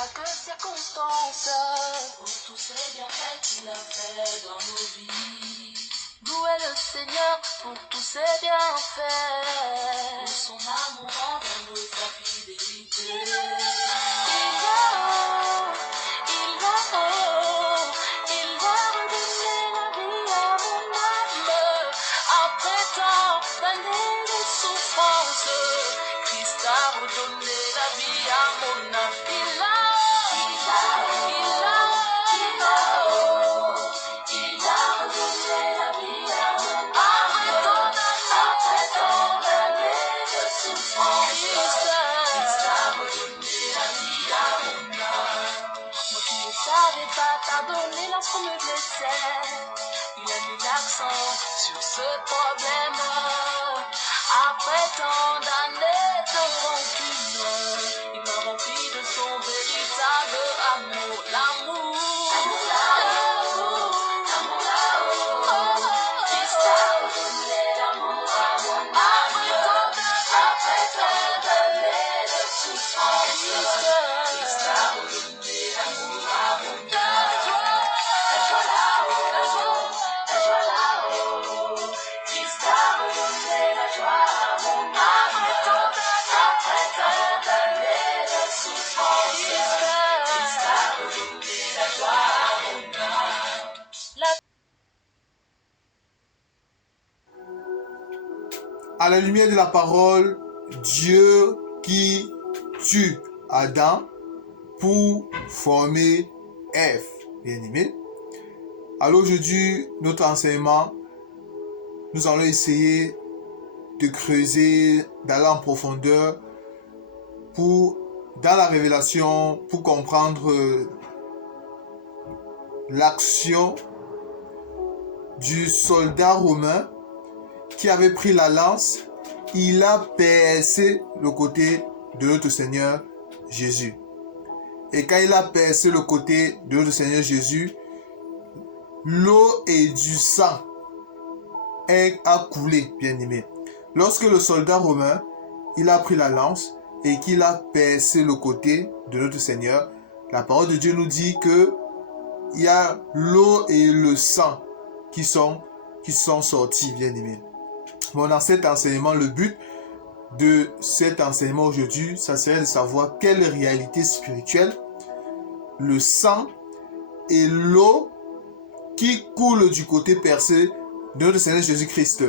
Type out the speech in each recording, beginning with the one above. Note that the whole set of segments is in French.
chaque circonstance. Pour tous ces bienfaits qu'il a fait dans nos vies. Louez le Seigneur pour tous ses bienfaits. Pour son amour envers nous, sa fidélité. Il a redonné la vie à mon âme. Après tant d'années de souffrance, Christ a redonné la vie à mon âme. Il a redonné la vie à mon âme. Après tant d'années de souffrance, Christ a redonné la vie à mon âme. Moi qui ne savais pas pardonner lorsqu'on me blessait, il a mis l'accent sur ce problème. Après tant d'années de rancune, il m'a rempli de son véritable amour. L'amour. Christ a redonné l'amour à mon âme. Après tant d'années de souffrance, Christ a redonné l'amour à mon âme. La joie là-haut, la joie là-haut. Christ a redonné la joie à mon âme. Après tant d'années de souffrance, Christ a redonné la joie à mon âme. À la lumière de la parole, Dieu qui tue Adam pour former Ève, bien-aimé. Alors aujourd'hui, notre enseignement, nous allons essayer de creuser, d'aller en profondeur dans la révélation, pour comprendre l'action du soldat romain qui avait pris la lance. Il a percé le côté de notre Seigneur Jésus. Et quand il a percé le côté de notre Seigneur Jésus, l'eau et du sang a coulé, bien-aimé. Lorsque le soldat romain, il a pris la lance et qu'il a percé le côté de notre Seigneur, la parole de Dieu nous dit que il y a l'eau et le sang qui sont sortis, bien-aimé. Bon, dans cet enseignement, le but de cet enseignement aujourd'hui, ça serait de savoir quelle réalité spirituelle le sang et l'eau qui coulent du côté percé de notre Seigneur Jésus-Christ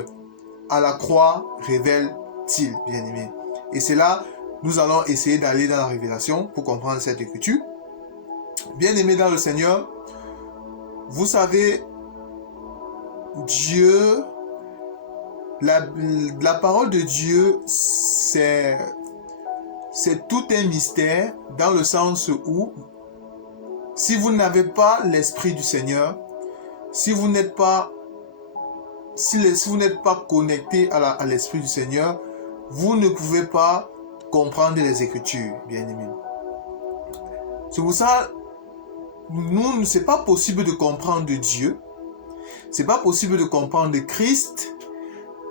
à la croix révèle-t-il, bien-aimé. Et c'est là, nous allons essayer d'aller dans la révélation pour comprendre cette écriture. Bien-aimé dans le Seigneur, vous savez, Dieu, la parole de Dieu, c'est tout un mystère, dans le sens où, si vous n'avez pas l'Esprit du Seigneur, si vous n'êtes pas connecté à l'Esprit du Seigneur, vous ne pouvez pas comprendre les Écritures, bien-aimés. C'est pour ça, c'est pas possible de comprendre Dieu, c'est pas possible de comprendre Christ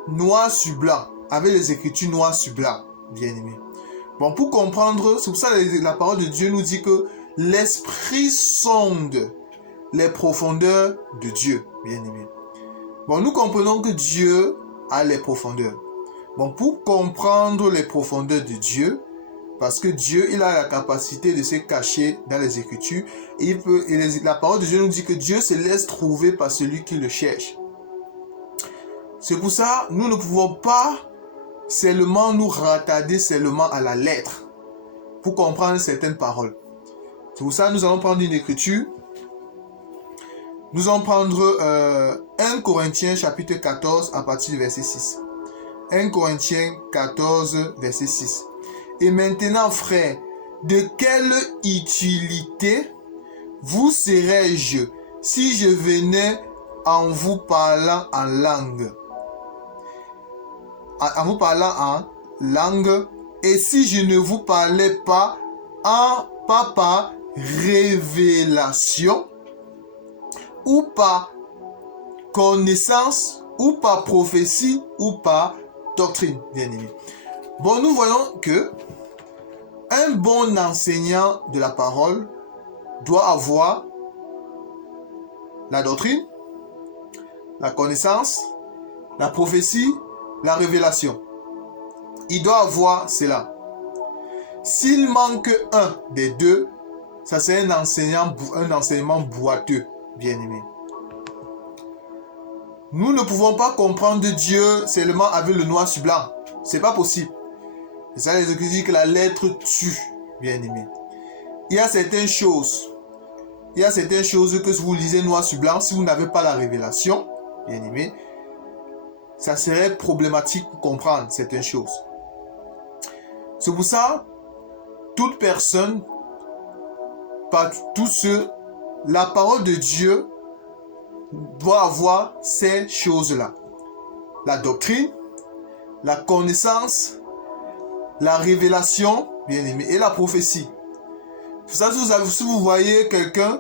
noir sur blanc, avec les Écritures noir sur blanc, bien-aimés. Bon, pour comprendre, c'est pour ça que la parole de Dieu nous dit que l'Esprit sonde les profondeurs de Dieu, bien-aimés. Bon, nous comprenons que Dieu a les profondeurs. Bon, pour comprendre les profondeurs de Dieu, parce que Dieu, il a la capacité de se cacher dans les Écritures, et la parole de Dieu nous dit que Dieu se laisse trouver par celui qui le cherche. C'est pour ça, nous ne pouvons pas seulement nous rattarder seulement à la lettre pour comprendre certaines paroles. C'est pour ça, nous allons prendre une écriture. Nous allons prendre 1 Corinthiens chapitre 14 à partir du verset 6. 1 Corinthiens 14 verset 6. Et maintenant, frères, de quelle utilité vous serais-je si je venais en vous parlant en langue? En vous parlant en langue, et si je ne vous parlais pas par révélation, ou par connaissance, ou par prophétie, ou par doctrine, bien aimé. Bon, nous voyons que un bon enseignant de la parole doit avoir la doctrine, la connaissance, la prophétie, la révélation. Il doit avoir cela. S'il manque un des deux, ça c'est un enseignement boiteux, bien-aimé. Nous ne pouvons pas comprendre Dieu seulement avec le noir sur blanc. C'est pas possible. C'est ça les Écritures disent que la lettre tue, bien-aimé. Il y a certaines choses que si vous lisez noir sur blanc, si vous n'avez pas la révélation, bien-aimé, ça serait problématique pour comprendre certaines choses. C'est pour ça, toute personne, pas tous ceux, la parole de Dieu doit avoir ces choses-là. La doctrine, la connaissance, la révélation, bien aimé, et la prophétie. C'est ça, si vous voyez quelqu'un,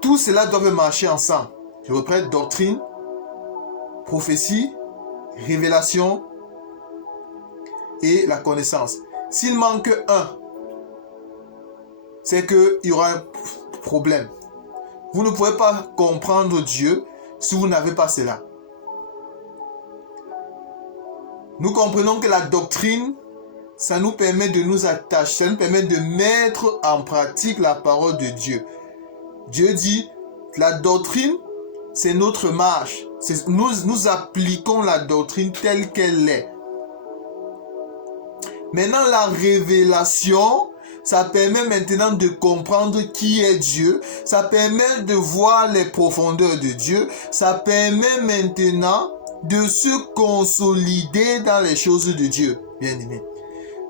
tout cela doit marcher ensemble. Je reprends doctrine, prophétie, révélation et la connaissance. S'il manque un, c'est qu'il y aura un problème. Vous ne pouvez pas comprendre Dieu si vous n'avez pas cela. Nous comprenons que la doctrine, ça nous permet de nous attacher, ça nous permet de mettre en pratique la parole de Dieu. Dieu dit, la doctrine, c'est notre marche. Nous appliquons la doctrine telle qu'elle est. Maintenant, la révélation, ça permet maintenant de comprendre qui est Dieu. Ça permet de voir les profondeurs de Dieu. Ça permet maintenant de se consolider dans les choses de Dieu. Bien aimé.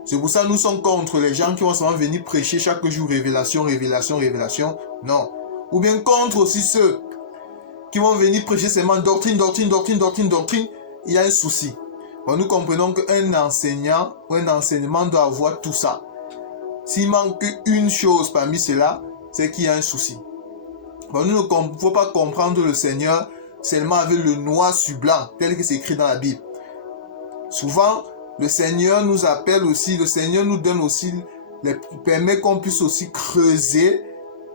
C'est pour ça que nous sommes contre les gens qui vont seulement venir prêcher chaque jour révélation, révélation, révélation. Non. Ou bien contre aussi ceux qui vont venir prêcher seulement doctrine, doctrine, doctrine, doctrine, doctrine. Il y a un souci. Bon, nous comprenons qu'un enseignant ou un enseignement doit avoir tout ça. S'il manque une chose parmi cela, c'est qu'il y a un souci. Bon, nous ne pouvons pas comprendre le Seigneur seulement avec le noir sur blanc, tel que c'est écrit dans la Bible. Souvent, le Seigneur nous appelle aussi, le Seigneur nous donne aussi, permet qu'on puisse aussi creuser,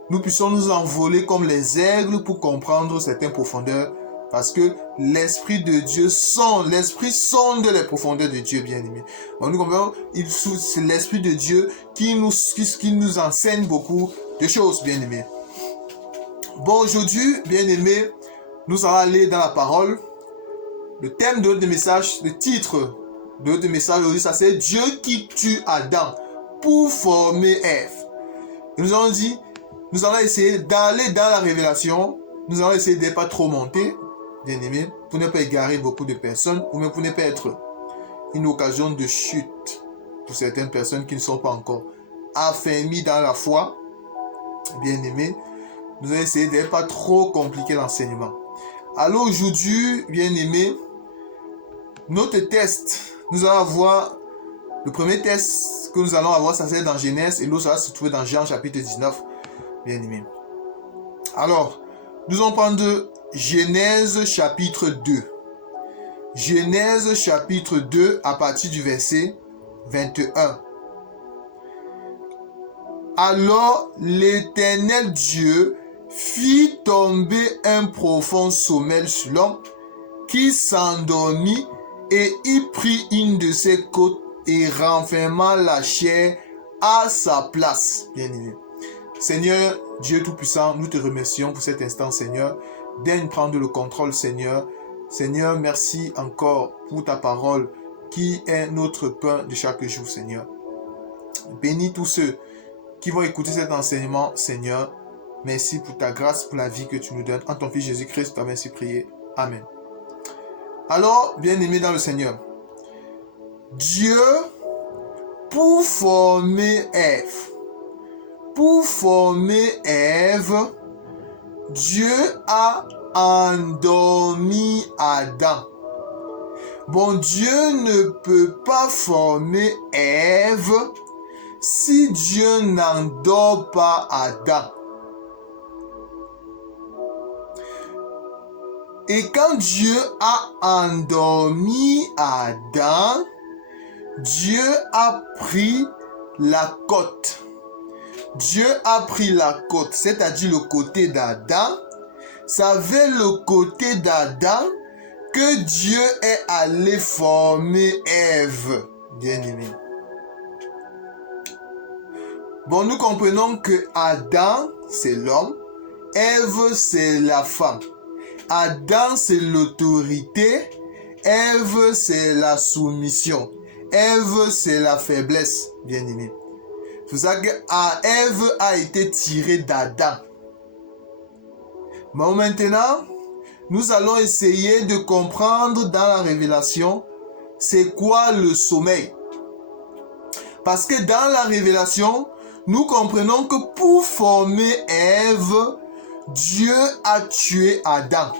nous puissions nous envoler comme les aigles pour comprendre certaines profondeurs, parce que l'Esprit de Dieu sonde les profondeurs de Dieu, bien-aimé. Bon, nous comprenons, c'est l'Esprit de Dieu qui nous enseigne beaucoup de choses, bien-aimé. Bon, aujourd'hui, bien-aimé, nous allons aller dans la parole. Le thème de notre message, le titre de notre message aujourd'hui, ça c'est Dieu qui tue Adam pour former Ève. Et nous allons dit, nous allons essayer d'aller dans la révélation. Nous allons essayer de ne pas trop monter, bien aimé, pour ne pas égarer beaucoup de personnes, ou même pour ne pas être une occasion de chute pour certaines personnes qui ne sont pas encore affermies dans la foi. Bien aimé, nous allons essayer de ne pas trop compliquer l'enseignement. Alors aujourd'hui, bien aimé, notre test, nous allons avoir le premier test que nous allons avoir, ça c'est dans Genèse et l'autre ça va se trouver dans Jean chapitre 19, bien aimé. Alors, nous allons prendre Genèse chapitre 2. Genèse chapitre 2 à partir du verset 21. Alors l'Éternel Dieu fit tomber un profond sommeil sur l'homme qui s'endormit et y prit une de ses côtes et renferma la chair à sa place. Bien-aimé. Seigneur, Dieu Tout-Puissant, nous te remercions pour cet instant, Seigneur. Daigne prendre le contrôle, Seigneur. Seigneur, merci encore pour ta parole qui est notre pain de chaque jour, Seigneur. Bénis tous ceux qui vont écouter cet enseignement, Seigneur. Merci pour ta grâce, pour la vie que tu nous donnes. En ton Fils Jésus-Christ, tu as ainsi prié. Amen. Alors, bien-aimés dans le Seigneur, Dieu, pour former Ève, Dieu a endormi Adam. Bon, Dieu ne peut pas former Ève si Dieu n'endort pas Adam. Et quand Dieu a endormi Adam, Dieu a pris la côte. Dieu a pris la côte, c'est-à-dire le côté d'Adam. Ça veut le côté d'Adam que Dieu est allé former Ève, bien-aimé. Bon, nous comprenons que Adam, c'est l'homme, Ève, c'est la femme. Adam, c'est l'autorité, Ève, c'est la soumission. Ève, c'est la faiblesse, bien-aimé. C'est pour ça que Ève a été tirée d'Adam. Bon, maintenant, nous allons essayer de comprendre dans la révélation, c'est quoi le sommeil. Parce que dans la révélation, nous comprenons que pour former Ève, Dieu a tué Adam.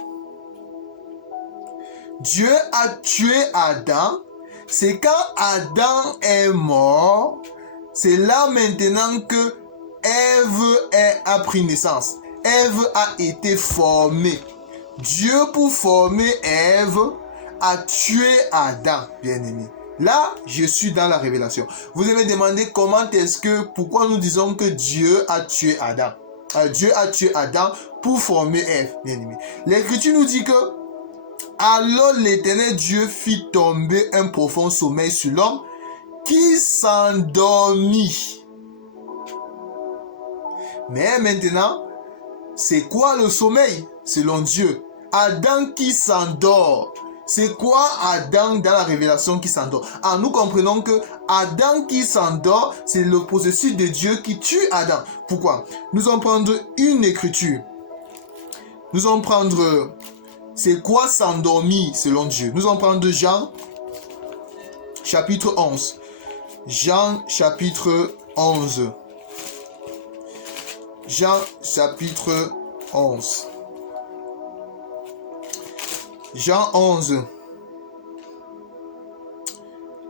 Dieu a tué Adam. C'est quand Adam est mort, c'est là maintenant que Ève a pris naissance. Ève a été formée. Dieu, pour former Ève, a tué Adam, bien-aimé. Là, je suis dans la révélation. Vous allez me demander pourquoi nous disons que Dieu a tué Adam. Dieu a tué Adam pour former Ève, bien-aimé. L'Écriture nous dit que alors l'Éternel Dieu fit tomber un profond sommeil sur l'homme qui s'endormit. Mais maintenant, c'est quoi le sommeil selon Dieu? Adam qui s'endort. C'est quoi Adam dans la révélation qui s'endort? Nous comprenons que Adam qui s'endort, c'est le processus de Dieu qui tue Adam. Pourquoi? Nous allons prendre une écriture. Nous allons prendre... C'est quoi s'endormir selon Dieu? Nous allons prendre Jean, chapitre 11. Jean, chapitre 11. Jean, chapitre 11. Jean 11.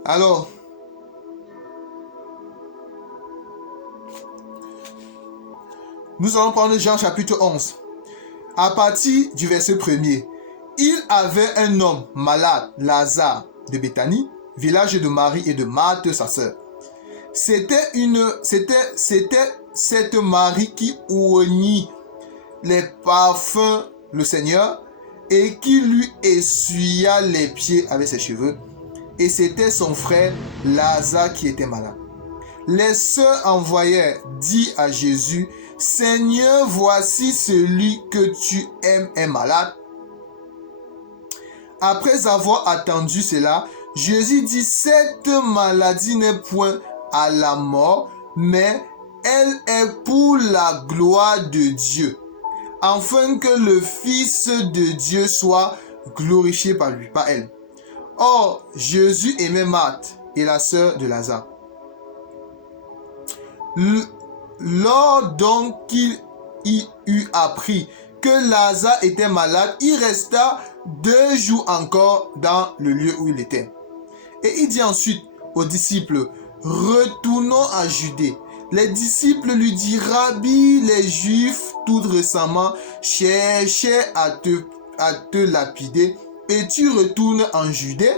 Alors, nous allons prendre Jean, chapitre 11. À partir du verset 1er. Il avait un homme malade, Lazare, de Béthanie, village de Marie et de Marthe, sa sœur. C'était cette Marie qui oignit les parfums le Seigneur et qui lui essuya les pieds avec ses cheveux. Et c'était son frère Lazare qui était malade. Les sœurs envoyèrent dire à Jésus, Seigneur, voici celui que tu aimes est malade. Après avoir attendu cela, Jésus dit, cette maladie n'est point à la mort, mais elle est pour la gloire de Dieu, afin que le Fils de Dieu soit glorifié par lui, par elle. Or, Jésus aimait Marthe et la sœur de Lazare. Lors donc qu'il y eut appris que Lazare était malade, il resta 2 jours encore dans le lieu où il était. Et il dit ensuite aux disciples, retournons à Judée. Les disciples lui dirent, Rabbi, les Juifs, tout récemment, cherchaient à te lapider, et tu retournes en Judée?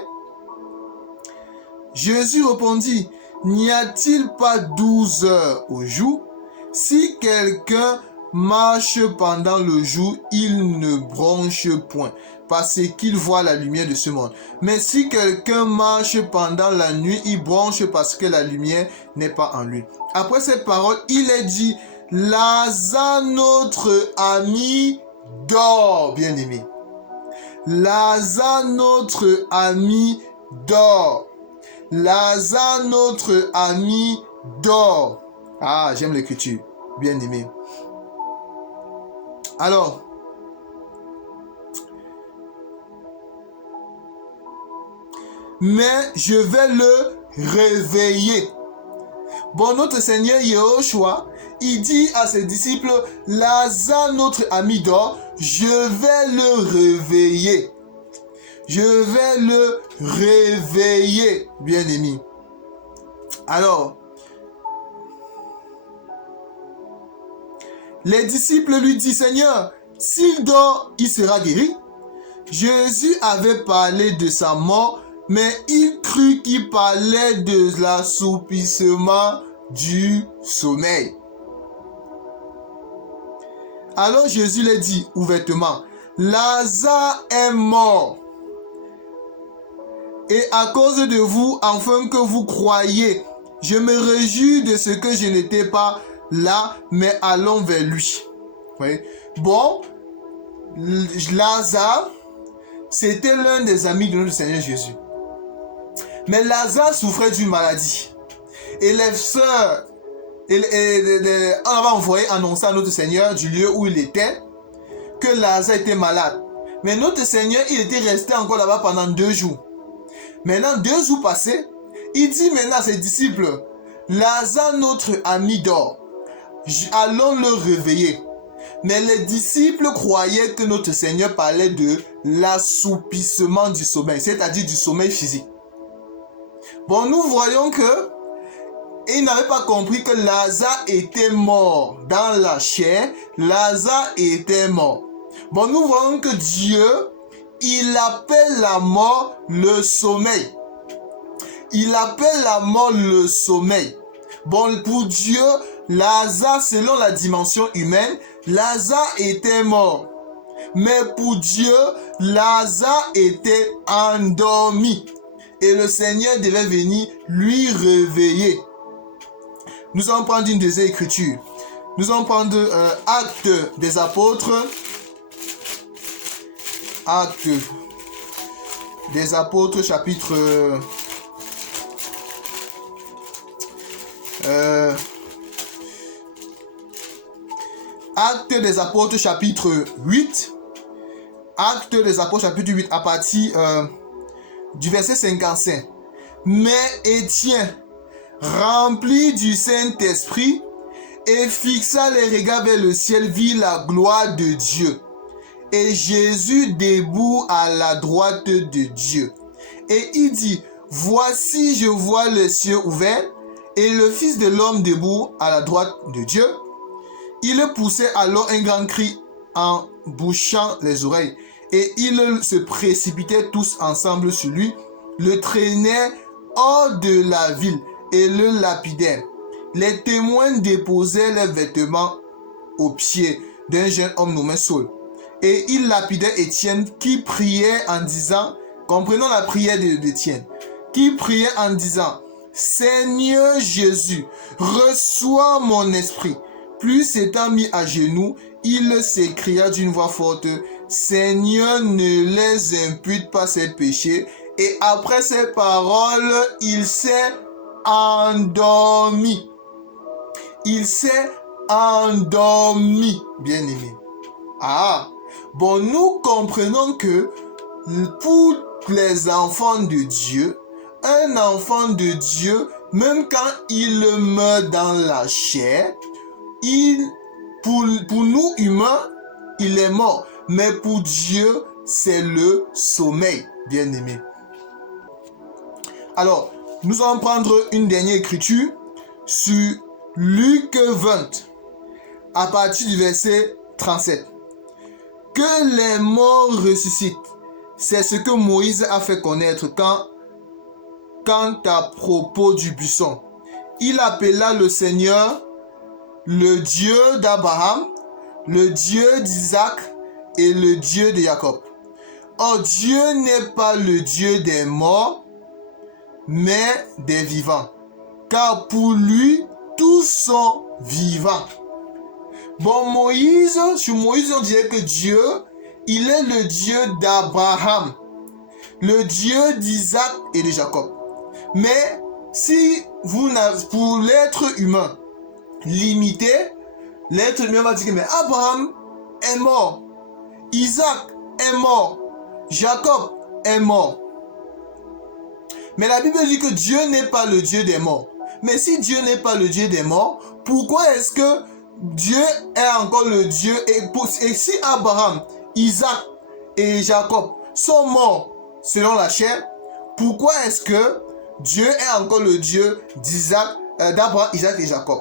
Jésus répondit, n'y a-t-il pas 12 heures au jour? Si quelqu'un marche pendant le jour, il ne bronche point, parce qu'il voit la lumière de ce monde. Mais si quelqu'un marche pendant la nuit, il bronche parce que la lumière n'est pas en lui. Après ces paroles, il est dit, Lazare, notre ami, dort, bien-aimé. Lazare, notre ami, dort. Lazare, notre ami, dort. J'aime l'écriture, bien-aimé. Alors, mais je vais le réveiller. Bon, notre Seigneur Yehoshua, il dit à ses disciples, Lazare, notre ami, dort, je vais le réveiller. Je vais le réveiller, bien-aimé. Alors, les disciples lui disent, Seigneur, s'il dort, il sera guéri. Jésus avait parlé de sa mort, mais il crut qu'il parlait de l'assoupissement du sommeil. Alors Jésus lui dit ouvertement, Lazare est mort. Et à cause de vous, afin que vous croyiez, je me réjouis de ce que je n'étais pas là, mais allons vers lui. Oui. Bon, Lazare, c'était l'un des amis de notre Seigneur Jésus. Mais Lazare souffrait d'une maladie. Et les sœurs, on avait envoyé annoncer à notre Seigneur du lieu où il était que Lazare était malade. Mais notre Seigneur, il était resté encore là-bas pendant 2 jours. Maintenant, 2 jours passés, il dit maintenant à ses disciples, Lazare, notre ami, dort. Allons le réveiller. Mais les disciples croyaient que notre Seigneur parlait de l'assoupissement du sommeil, c'est-à-dire du sommeil physique. Bon, nous voyons que ils n'avaient pas compris que Lazare était mort dans la chair. Lazare était mort. Bon, nous voyons que Dieu, il appelle la mort le sommeil. Il appelle la mort le sommeil. Bon, pour Dieu, Lazare, selon la dimension humaine, Lazare était mort. Mais pour Dieu, Lazare était endormi. Et le Seigneur devait venir lui réveiller. Nous allons prendre une deuxième écriture. Nous allons prendre Actes des Apôtres. Actes des Apôtres, chapitre... Actes des Apôtres, chapitre 8. Actes des Apôtres, chapitre 8, à partir du verset 55. Mais Étienne, rempli du Saint-Esprit, et fixa les regards vers le ciel, vit la gloire de Dieu. Et Jésus debout à la droite de Dieu. Et il dit, voici je vois les cieux ouverts, et le Fils de l'homme debout à la droite de Dieu. Il poussait alors un grand cri en bouchant les oreilles. Et ils se précipitaient tous ensemble sur lui, le traînaient hors de la ville et le lapidèrent. Les témoins déposaient les vêtements aux pieds d'un jeune homme nommé Saul. Et ils lapidaient Étienne qui priait en disant, comprenons la prière d'Étienne, qui priait en disant, Seigneur Jésus, reçois mon esprit. Puis s'étant mis à genoux, il s'écria d'une voix forte, Seigneur, ne les impute pas ces péchés. Et après ces paroles, il s'est endormi. Il s'est endormi, bien-aimé. Ah, bon, nous comprenons que pour les enfants de Dieu, un enfant de Dieu, même quand il meurt dans la chair, pour nous humains, il est mort. Mais pour Dieu, c'est le sommeil, bien-aimé. Alors, nous allons prendre une dernière écriture sur Luc 20, à partir du verset 37. Que les morts ressuscitent, c'est ce que Moïse a fait connaître quand à propos du buisson. Il appela le Seigneur le Dieu d'Abraham, le Dieu d'Isaac et le Dieu de Jacob. Or, Dieu n'est pas le Dieu des morts, mais des vivants. Car pour lui, tous sont vivants. Bon, sur Moïse, on dirait que Dieu, il est le Dieu d'Abraham, le Dieu d'Isaac et de Jacob. Mais si pour l'être humain limité, l'être humain va dire, mais Abraham est mort, Isaac est mort, Jacob est mort. Mais la Bible dit que Dieu n'est pas le Dieu des morts. Mais si Dieu n'est pas le Dieu des morts, pourquoi est-ce que Dieu est encore le Dieu et si Abraham, Isaac et Jacob sont morts selon la chair, pourquoi est-ce que Dieu est encore le Dieu d'Abraham, Isaac et Jacob?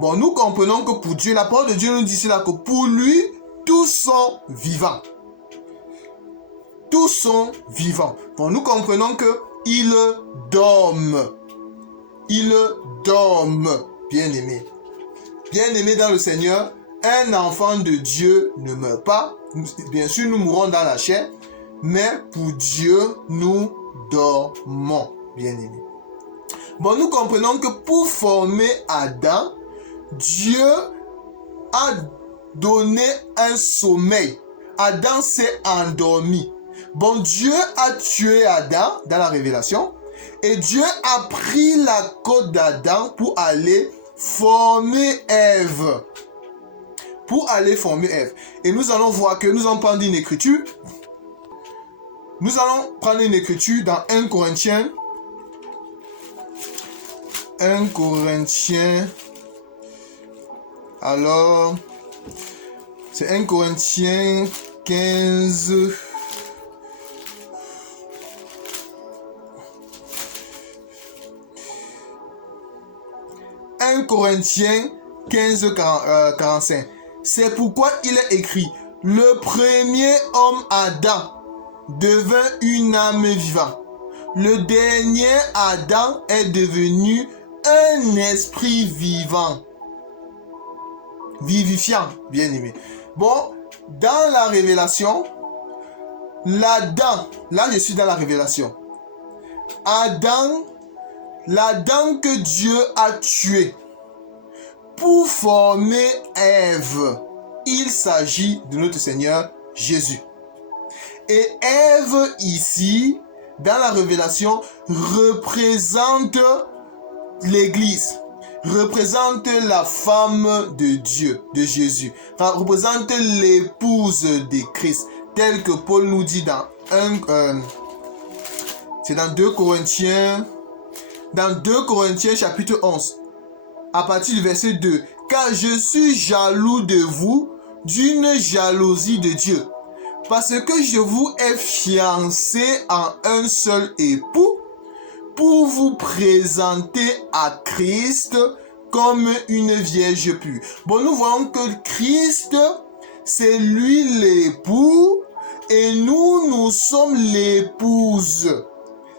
Bon, nous comprenons que pour Dieu, la parole de Dieu nous dit cela, que pour lui, tous sont vivants. Tous sont vivants. Bon, nous comprenons que ils dorment. Ils dorment, bien-aimés. Bien-aimés dans le Seigneur, un enfant de Dieu ne meurt pas. Bien sûr, nous mourrons dans la chair, mais pour Dieu, nous dormons, bien-aimés. Bon, nous comprenons que pour former Adam, Dieu a donné un sommeil. Adam s'est endormi. Bon, Dieu a tué Adam dans la Révélation et Dieu a pris la côte d'Adam pour aller former Ève. Pour aller former Ève. Et nous allons voir que nous allons prendre une écriture. Nous allons prendre une écriture dans 1 Corinthiens. 1 Corinthiens. Alors, c'est 1 Corinthiens 15. 1 Corinthiens 15, 45. C'est pourquoi il est écrit, le premier homme Adam devint une âme vivante. Le dernier Adam est devenu un esprit vivant. Vivifiant, bien aimé. Bon, dans la Révélation, l'Adam, là je suis dans la Révélation. Adam, l'Adam que Dieu a tué pour former Ève, il s'agit de notre Seigneur Jésus. Et Ève ici, dans la Révélation, représente l'Église, représente la femme de Dieu, de Jésus, représente l'épouse de Christ, tel que Paul nous dit dans c'est dans 2 Corinthiens, chapitre 11, à partir du verset 2. Car je suis jaloux de vous d'une jalousie de Dieu, parce que je vous ai fiancé en un seul époux, pour vous présenter à Christ comme une vierge pure. Bon, nous voyons que Christ, c'est lui l'époux, et nous sommes l'épouse.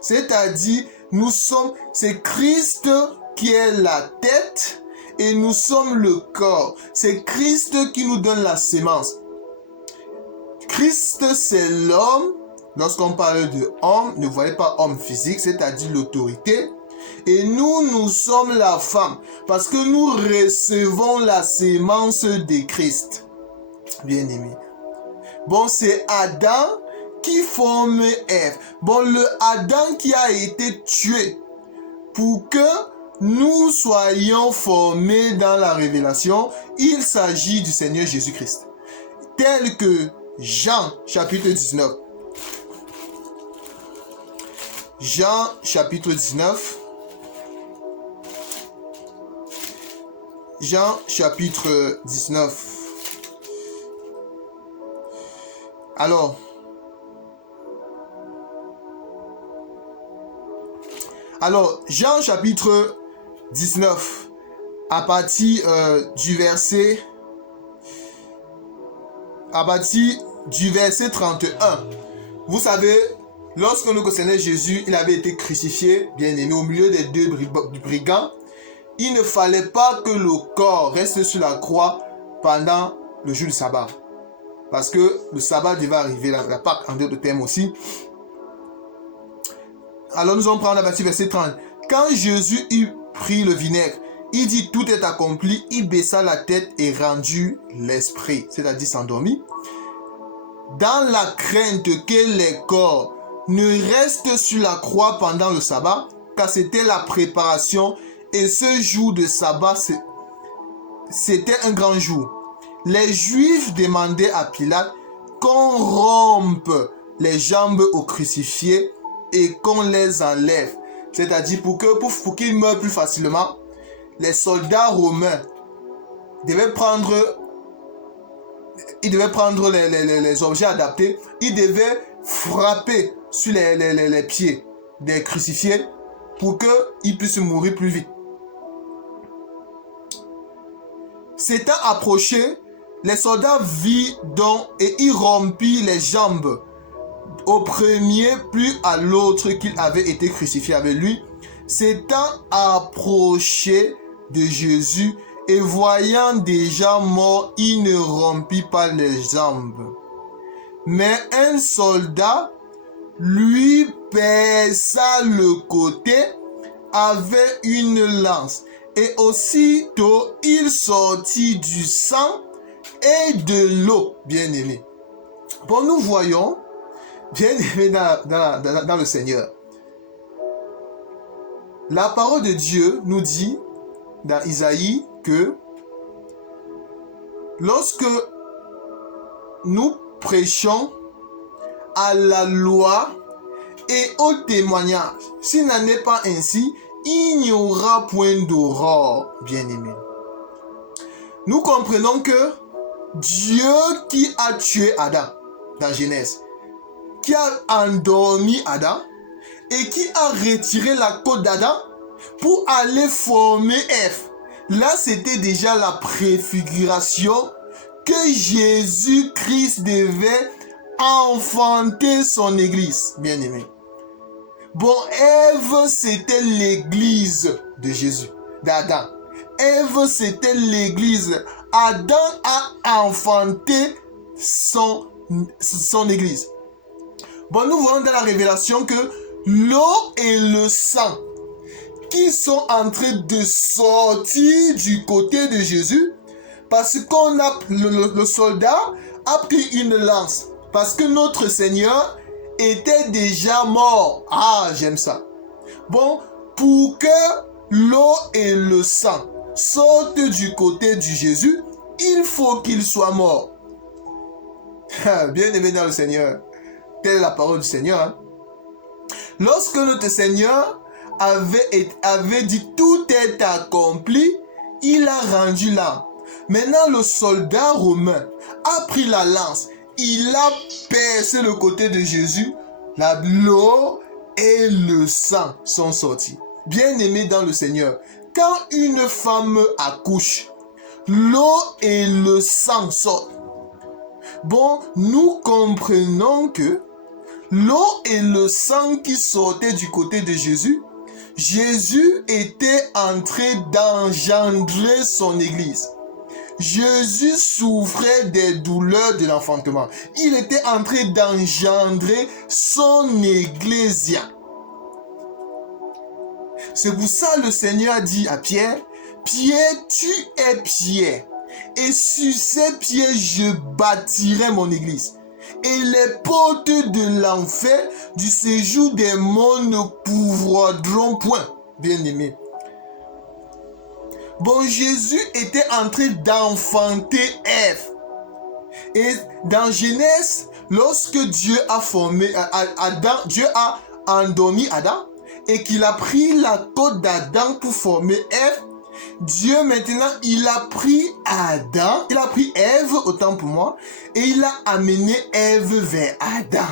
C'est-à-dire, c'est Christ qui est la tête et nous sommes le corps. C'est Christ qui nous donne la sémence. Christ, c'est l'homme. Lorsqu'on parle de homme, ne voyez pas homme physique, c'est-à-dire l'autorité. Et nous sommes la femme, parce que nous recevons la sémence de Christ. Bien aimé. Bon, c'est Adam qui forme Ève. Bon, le Adam qui a été tué pour que nous soyons formés dans la révélation, il s'agit du Seigneur Jésus-Christ. Tel que Jean chapitre 19. Jean chapitre 19. Jean chapitre 19. Alors, Jean chapitre 19, à partir du verset 31. Vous savez, lorsque nous concernait Jésus, il avait été crucifié, bien aimé, au milieu des deux brigands. Il ne fallait pas que le corps reste sur la croix pendant le jour du sabbat. Parce que le sabbat devait arriver, la Pâque en d'autres termes aussi. Alors nous allons prendre la partie verset 30. Quand Jésus eut pris le vinaigre, il dit tout est accompli, il baissa la tête et rendit l'esprit, c'est-à-dire s'endormit. Dans la crainte que les corps ne restent sur la croix pendant le sabbat, car c'était la préparation et ce jour de sabbat, c'était un grand jour. Les Juifs demandaient à Pilate qu'on rompe les jambes aux crucifiés et qu'on les enlève. C'est-à-dire pour qu'ils meurent plus facilement, les soldats romains devaient prendre les objets adaptés, ils devaient frapper sur les pieds des crucifiés pour qu'ils puissent mourir plus vite. S'étant approché, les soldats virent donc et ils rompirent les jambes au premier plus à l'autre qu'il avait été crucifié avec lui. S'étant approché de Jésus et voyant déjà mort, il ne rompit pas les jambes. Mais un soldat lui perça le côté avec une lance, et aussitôt il sortit du sang et de l'eau, bien-aimé. Bon, nous voyons, bien-aimé dans le Seigneur, la parole de Dieu nous dit dans Isaïe que lorsque nous prêchons à la loi et au témoignage, s'il n'en est pas ainsi, il n'y aura point d'aurore, bien-aimé. Nous comprenons que Dieu qui a tué Adam dans Genèse, qui a endormi Adam et qui a retiré la côte d'Adam pour aller former Ève. Là, c'était déjà la préfiguration que Jésus-Christ devait enfanter son église, bien-aimé. Bon, Ève, c'était l'église de Jésus, d'Adam. Ève, c'était l'église. Adam a enfanté son église. Bon, nous voyons dans la révélation que l'eau et le sang qui sont en train de sortir du côté de Jésus, parce qu'on a le soldat a pris une lance, parce que notre Seigneur était déjà mort. Ah, j'aime ça. Bon, pour que l'eau et le sang sortent du côté de Jésus, il faut qu'il soit mort. Bien aimé dans le Seigneur, telle est la parole du Seigneur. Hein? Lorsque notre Seigneur avait dit tout est accompli, il a rendu l'âme. Maintenant, le soldat romain a pris la lance. Il a percé le côté de Jésus. L'eau et le sang sont sortis. Bien-aimé dans le Seigneur, quand une femme accouche, l'eau et le sang sortent. Bon, nous comprenons que l'eau et le sang qui sortaient du côté de Jésus, Jésus était en train d'engendrer son église. Jésus souffrait des douleurs de l'enfantement. Il était en train d'engendrer son ecclésia. C'est pour ça que le Seigneur a dit à Pierre, Pierre, tu es Pierre, et sur ces pierres je bâtirai mon église. Et les portes de l'enfer du séjour des morts ne pourront point, bien-aimés. Bon, Jésus était en train d'enfanter Ève. Et dans Genèse, lorsque Dieu a formé Adam, Dieu a endormi Adam et qu'il a pris la côte d'Adam pour former Ève, Dieu maintenant, il a pris Adam, il a pris Ève, autant pour moi, et il a amené Ève vers Adam.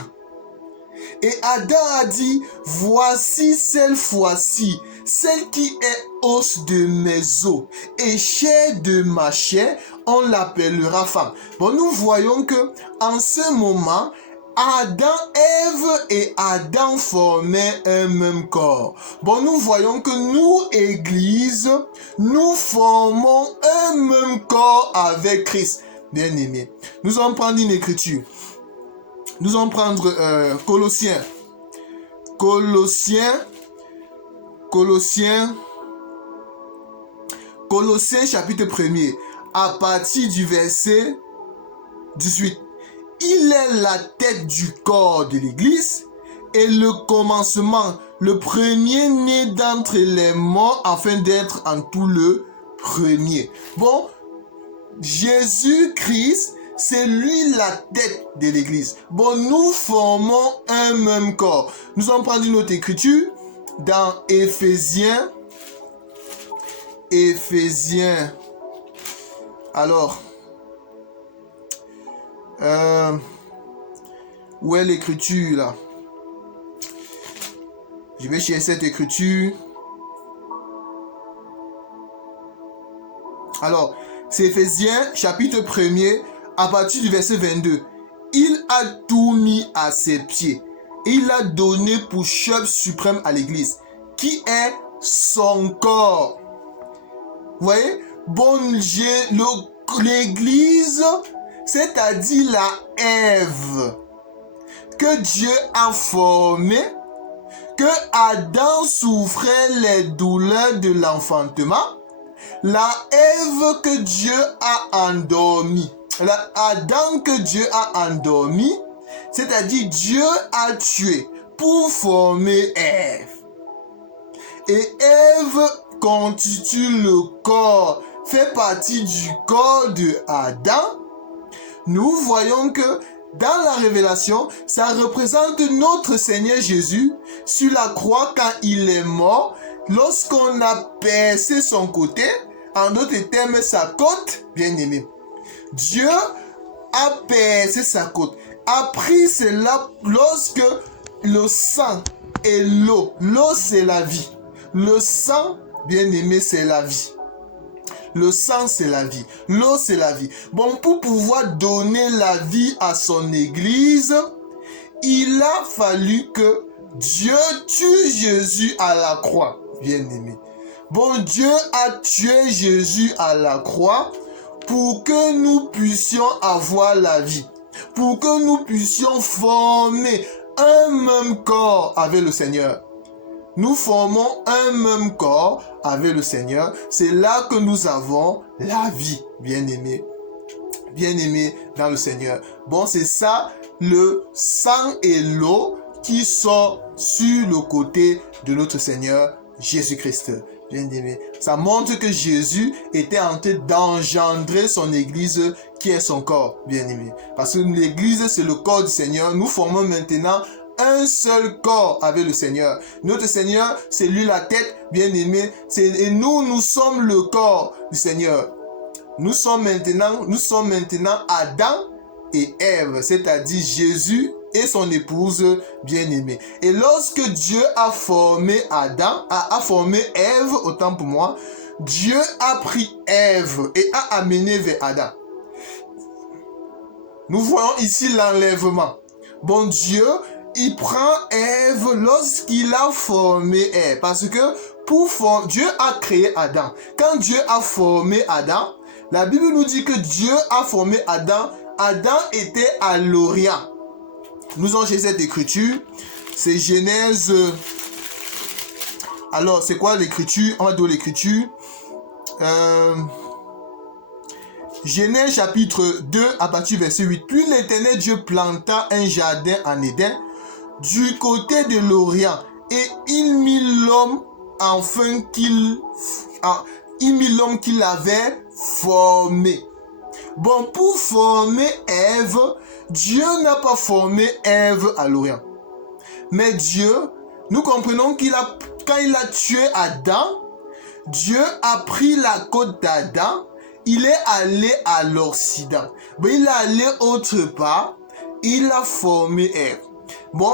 Et Adam a dit, voici cette fois-ci, celle qui est os de mes os et chair de ma chair, on l'appellera femme. Bon, nous voyons que en ce moment, Adam, Ève et Adam formaient un même corps. Bon, nous voyons que nous, Église, nous formons un même corps avec Christ. Bien aimé, nous allons prendre une écriture. Nous allons prendre Colossiens chapitre 1er, à partir du verset 18. Il est la tête du corps de l'Église et le commencement, le premier-né d'entre les morts, afin d'être en tout le premier. Bon, Jésus-Christ, c'est lui la tête de l'Église. Bon, nous formons un même corps. Nous allons prendre une autre écriture dans Éphésiens. Alors, où est l'écriture là? Je vais chercher cette écriture. Alors, c'est Éphésiens chapitre 1er à partir du verset 22. il a tout mis à ses pieds. Il a donné pour chef suprême à l'Église, qui est son corps. Vous voyez, bon Dieu, l'Église, c'est-à-dire la Ève, que Dieu a formée, que Adam souffrait les douleurs de l'enfantement, la Ève que Dieu a endormie, la Adam que Dieu a endormi, c'est-à-dire Dieu a tué pour former Ève. Et Ève constitue le corps, fait partie du corps de Adam. Nous voyons que dans la révélation, ça représente notre Seigneur Jésus sur la croix quand il est mort, lorsqu'on a percé son côté, en d'autres termes sa côte, bien aimé. Dieu a percé sa côte, a pris cela lorsque le sang et l'eau c'est la vie. Le sang, bien aimé, c'est la vie. Le sang, c'est la vie. L'eau, c'est la vie. Bon, pour pouvoir donner la vie à son Église, il a fallu que Dieu tue Jésus à la croix, bien aimé. Bon, Dieu a tué Jésus à la croix pour que nous puissions avoir la vie, pour que nous puissions former un même corps avec le Seigneur. Nous formons un même corps avec le Seigneur. C'est là que nous avons la vie, bien-aimés. Bien-aimés dans le Seigneur. Bon, c'est ça, le sang et l'eau qui sont sur le côté de notre Seigneur Jésus-Christ. Bien-aimés. Ça montre que Jésus était en train d'engendrer son Église qui est son corps, bien-aimés. Parce que l'Église, c'est le corps du Seigneur. Nous formons maintenant un seul corps avec le Seigneur. Notre Seigneur, c'est lui la tête, bien-aimé. Et nous sommes le corps du Seigneur. Nous sommes maintenant Adam et Ève, c'est-à-dire Jésus et son épouse bien-aimée. Et lorsque Dieu a formé Adam, a formé Ève, autant pour moi, Dieu a pris Ève et a amené vers Adam. Nous voyons ici l'enlèvement. Bon Dieu, il prend Ève lorsqu'il a formé Ève. Parce que Dieu a créé Adam. Quand Dieu a formé Adam, la Bible nous dit que Dieu a formé Adam. Adam était à l'Orient. Nous avons chez cette écriture. C'est Genèse. Alors, c'est quoi l'écriture? On va dire l'écriture. Genèse chapitre 2 à partir du verset 8. Puis l'Éternel Dieu planta un jardin en Éden du côté de l'Orient et il mit l'homme afin qu'il avait formé. Bon, pour former Ève, Dieu n'a pas formé Ève à l'Orient. Mais Dieu, nous comprenons quand il a tué Adam, Dieu a pris la côte d'Adam, il est allé à l'Occident. Mais il est allé autre part, il a formé Ève. Bon,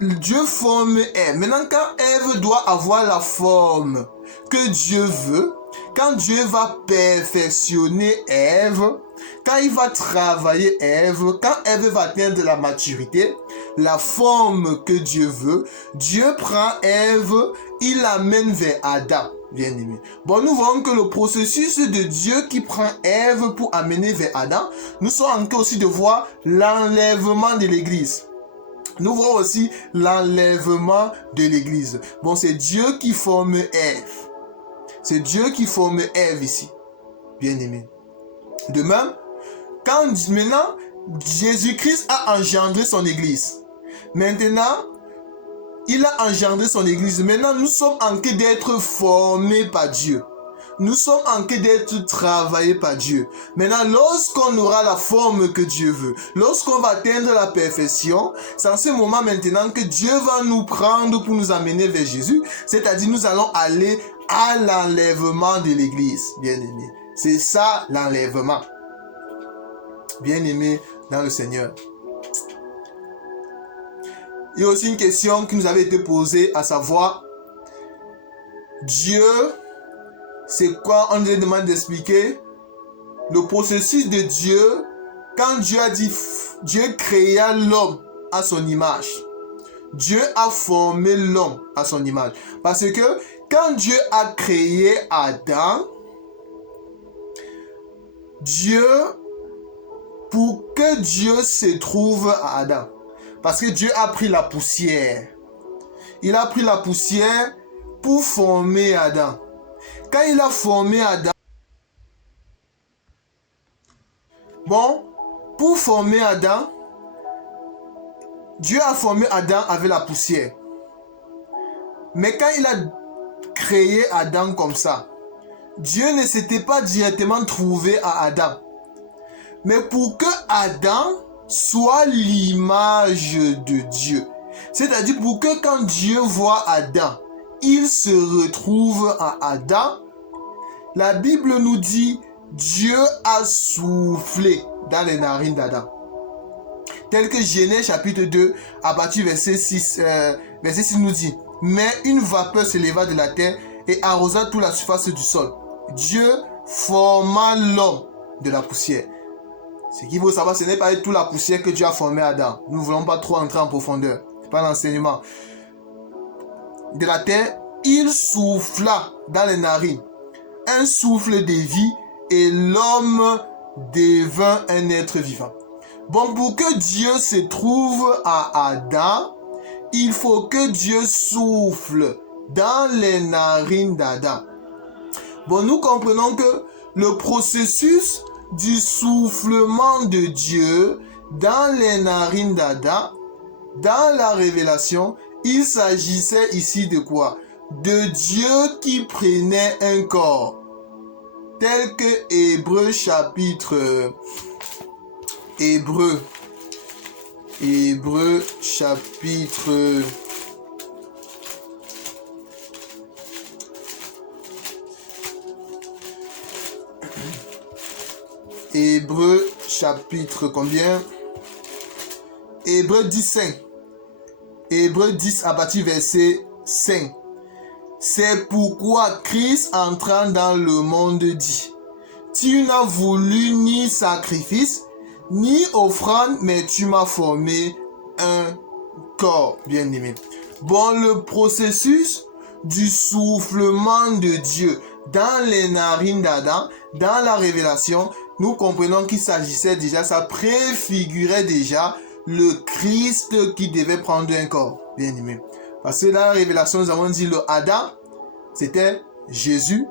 Dieu forme Ève. Maintenant, quand Ève doit avoir la forme que Dieu veut, quand Dieu va perfectionner Ève, quand il va travailler Ève, quand Ève va atteindre la maturité, la forme que Dieu veut, Dieu prend Ève, il l'amène vers Adam, bien aimé. Bon, nous voyons que le processus de Dieu qui prend Ève pour amener vers Adam, nous sommes en train aussi de voir l'enlèvement de l'Église. Nous voyons aussi l'enlèvement de l'Église. Bon, c'est Dieu qui forme Ève. C'est Dieu qui forme Ève ici, bien aimé. De même, quand maintenant Jésus-Christ a engendré son Église, maintenant il a engendré son Église. Maintenant, nous sommes en train d'être formés par Dieu. Nous sommes en train d'être travaillés par Dieu. Maintenant, lorsqu'on aura la forme que Dieu veut, lorsqu'on va atteindre la perfection, c'est en ce moment maintenant que Dieu va nous prendre pour nous amener vers Jésus. C'est-à-dire, nous allons aller à l'enlèvement de l'Église, bien-aimé. C'est ça, l'enlèvement. Bien-aimé dans le Seigneur. Il y a aussi une question qui nous avait été posée, à savoir, Dieu, c'est quoi? On nous demande d'expliquer le processus de Dieu quand Dieu a dit, Dieu créa l'homme à son image. Dieu a formé l'homme à son image. Parce que quand Dieu a créé Adam, pour que Dieu se trouve à Adam, parce que Dieu a pris la poussière. Il a pris la poussière pour former Adam. Quand il a formé Adam, pour former Adam, Dieu a formé Adam avec la poussière. Mais quand il a créé Adam comme ça, Dieu ne s'était pas directement trouvé à Adam. Mais pour que Adam soit l'image de Dieu. C'est-à-dire pour que quand Dieu voit Adam, il se retrouve à Adam. La Bible nous dit, Dieu a soufflé dans les narines d'Adam. Tel que Genèse chapitre 2, à partir verset 6 nous dit, mais une vapeur s'éleva de la terre et arrosa toute la surface du sol. Dieu forma l'homme de la poussière. Ce qu'il faut savoir, ce n'est pas toute la poussière que Dieu a formé Adam. Nous ne voulons pas trop entrer en profondeur. Ce n'est pas l'enseignement. De la terre, il souffla dans les narines un souffle de vie et l'homme devint un être vivant. Pour que Dieu se trouve à Adam, il faut que Dieu souffle dans les narines d'Adam. Nous comprenons que le processus du soufflement de Dieu dans les narines d'Adam, dans la révélation, il s'agissait ici de quoi? De Dieu qui prenait un corps. Tel que Hébreu chapitre 10:5. Hébreu 10 à partir verset 5. C'est pourquoi Christ entrant dans le monde dit, tu n'as voulu ni sacrifice, ni offrande, mais tu m'as formé un corps, bien-aimé. Le processus du soufflement de Dieu dans les narines d'Adam, dans la révélation, nous comprenons qu'il s'agissait déjà, ça préfigurait déjà le Christ qui devait prendre un corps, bien-aimé. Parce que dans la révélation, nous avons dit le Adam, c'était Jésus.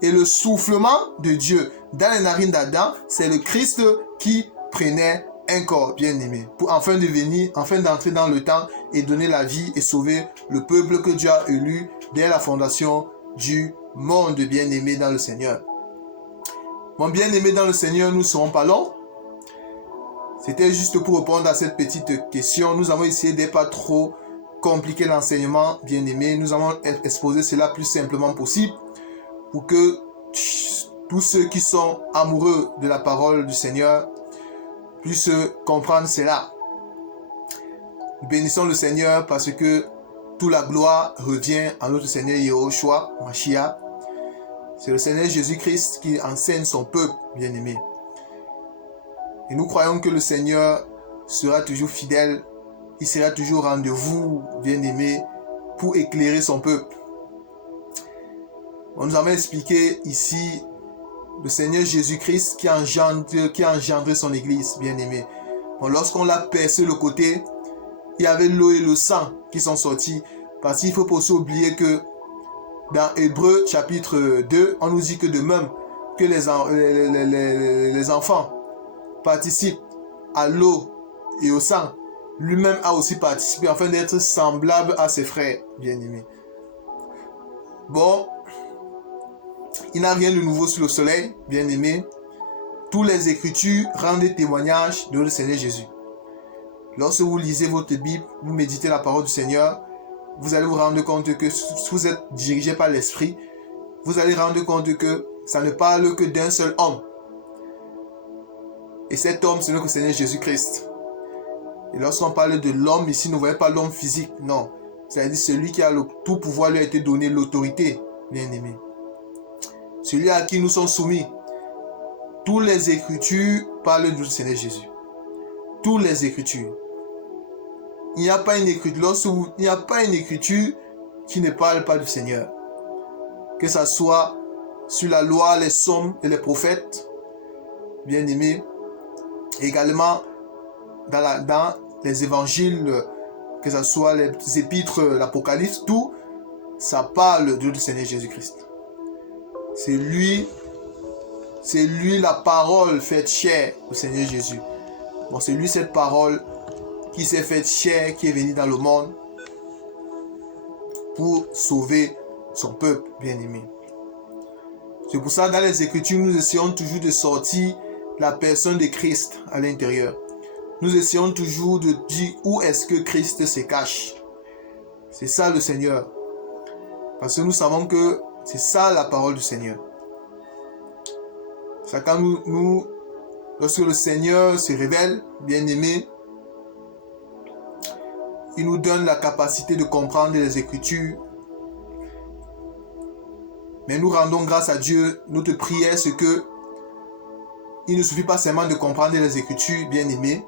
Et le soufflement de Dieu dans les narines d'Adam, c'est le Christ qui prenait un corps, bien-aimé. Afin d'entrer dans le temps et donner la vie et sauver le peuple que Dieu a élu dès la fondation du monde, bien-aimé dans le Seigneur. Mon bien-aimé dans le Seigneur, nous ne serons pas longs. C'était juste pour répondre à cette petite question. Nous avons essayé d'être pas trop compliquer l'enseignement, bien-aimé. Nous avons exposé cela plus simplement possible pour que tous ceux qui sont amoureux de la parole du Seigneur puissent comprendre cela. Nous bénissons le Seigneur parce que toute la gloire revient à notre Seigneur Yehoshua, Mashiach. C'est le Seigneur Jésus-Christ qui enseigne son peuple, bien-aimé. Et nous croyons que le Seigneur sera toujours fidèle. Il sera toujours au rendez-vous, bien-aimé, pour éclairer son peuple. On nous avait expliqué ici le Seigneur Jésus-Christ qui a engendré son église, bien-aimé. Lorsqu'on l'a percé le côté, il y avait l'eau et le sang qui sont sortis. Parce qu'il ne faut pas aussi oublier que dans Hébreu chapitre 2, on nous dit que de même que les enfants participent à l'eau et au sang, lui-même a aussi participé afin d'être semblable à ses frères bien-aimés. Il n'y a rien de nouveau sous le soleil, bien-aimés. Toutes les Écritures rendent témoignage de notre Seigneur Jésus. Lorsque vous lisez votre Bible, vous méditez la parole du Seigneur, vous allez vous rendre compte que si vous êtes dirigé par l'Esprit, vous allez rendre compte que ça ne parle que d'un seul homme. Et cet homme, c'est notre Seigneur Jésus-Christ. Et lorsqu'on parle de l'homme, ici, nous ne voyons pas l'homme physique, non. C'est-à-dire celui qui a tout pouvoir lui a été donné, l'autorité, bien-aimé. Celui à qui nous sommes soumis. Toutes les Écritures parlent du Seigneur Jésus. Toutes les Écritures. Il n'y a pas une écriture, il n'y a pas une écriture qui ne parle pas du Seigneur. Que ce soit sur la loi, les psaumes et les prophètes, bien aimés. Également dans les évangiles, que ce soit les épîtres, l'Apocalypse, tout, ça parle du Seigneur Jésus-Christ. C'est lui la parole faite chair au Seigneur Jésus. Bon, c'est lui cette parole qui s'est faite chair, qui est venue dans le monde pour sauver son peuple bien-aimé. C'est pour ça, dans les Écritures, nous essayons toujours de sortir la personne de Christ à l'intérieur. Nous essayons toujours de dire où est-ce que Christ se cache. C'est ça le Seigneur. Parce que nous savons que c'est ça la parole du Seigneur. C'est quand lorsque le Seigneur se révèle, bien-aimé, il nous donne la capacité de comprendre les Écritures. Mais nous rendons grâce à Dieu. Notre prière, c'est que il ne suffit pas seulement de comprendre les Écritures, bien-aimés,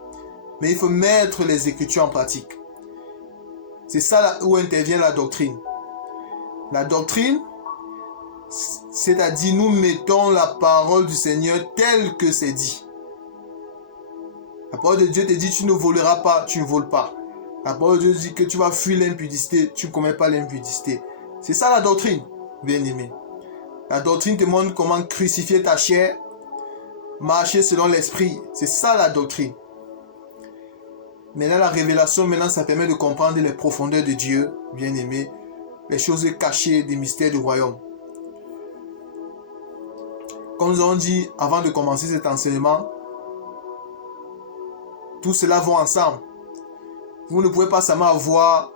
mais il faut mettre les Écritures en pratique. C'est ça où intervient la doctrine. La doctrine, c'est-à-dire nous mettons la parole du Seigneur telle que c'est dit. La parole de Dieu te dit tu ne voleras pas, tu ne voles pas. La parole de Dieu dit que tu vas fuir l'impudicité, tu ne commets pas l'impudicité. C'est ça la doctrine, bien-aimé. La doctrine te montre comment crucifier ta chair, marcher selon l'esprit. C'est ça la doctrine. Maintenant, la révélation, ça permet de comprendre les profondeurs de Dieu, bien-aimé, les choses cachées des mystères du royaume. Comme nous avons dit avant de commencer cet enseignement, tout cela va ensemble. Vous ne pouvez pas seulement avoir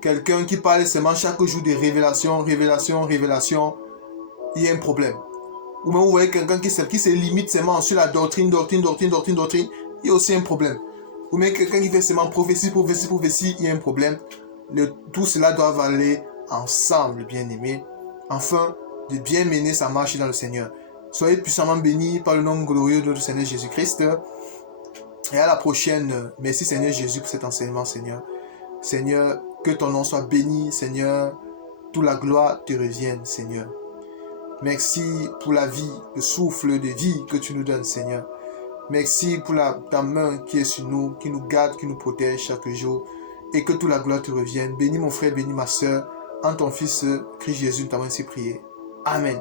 quelqu'un qui parle seulement chaque jour de révélation. Il y a un problème. Ou même vous voyez quelqu'un qui se limite seulement sur la doctrine. Il y a aussi un problème. Ou même quelqu'un qui fait seulement prophétie. Il y a un problème. Tout cela doit aller ensemble, bien-aimés, afin de bien mener sa marche dans le Seigneur. Soyez puissamment bénis par le nom glorieux de notre Seigneur Jésus-Christ. Et à la prochaine. Merci Seigneur Jésus pour cet enseignement, Seigneur. Seigneur, que ton nom soit béni, Seigneur. Toute la gloire te revienne, Seigneur. Merci pour la vie, le souffle de vie que tu nous donnes, Seigneur. Merci pour ta main qui est sur nous, qui nous garde, qui nous protège chaque jour. Et que toute la gloire te revienne. Bénis mon frère, bénis ma soeur. En ton Fils, Christ Jésus, nous t'avons ainsi prié. Amen.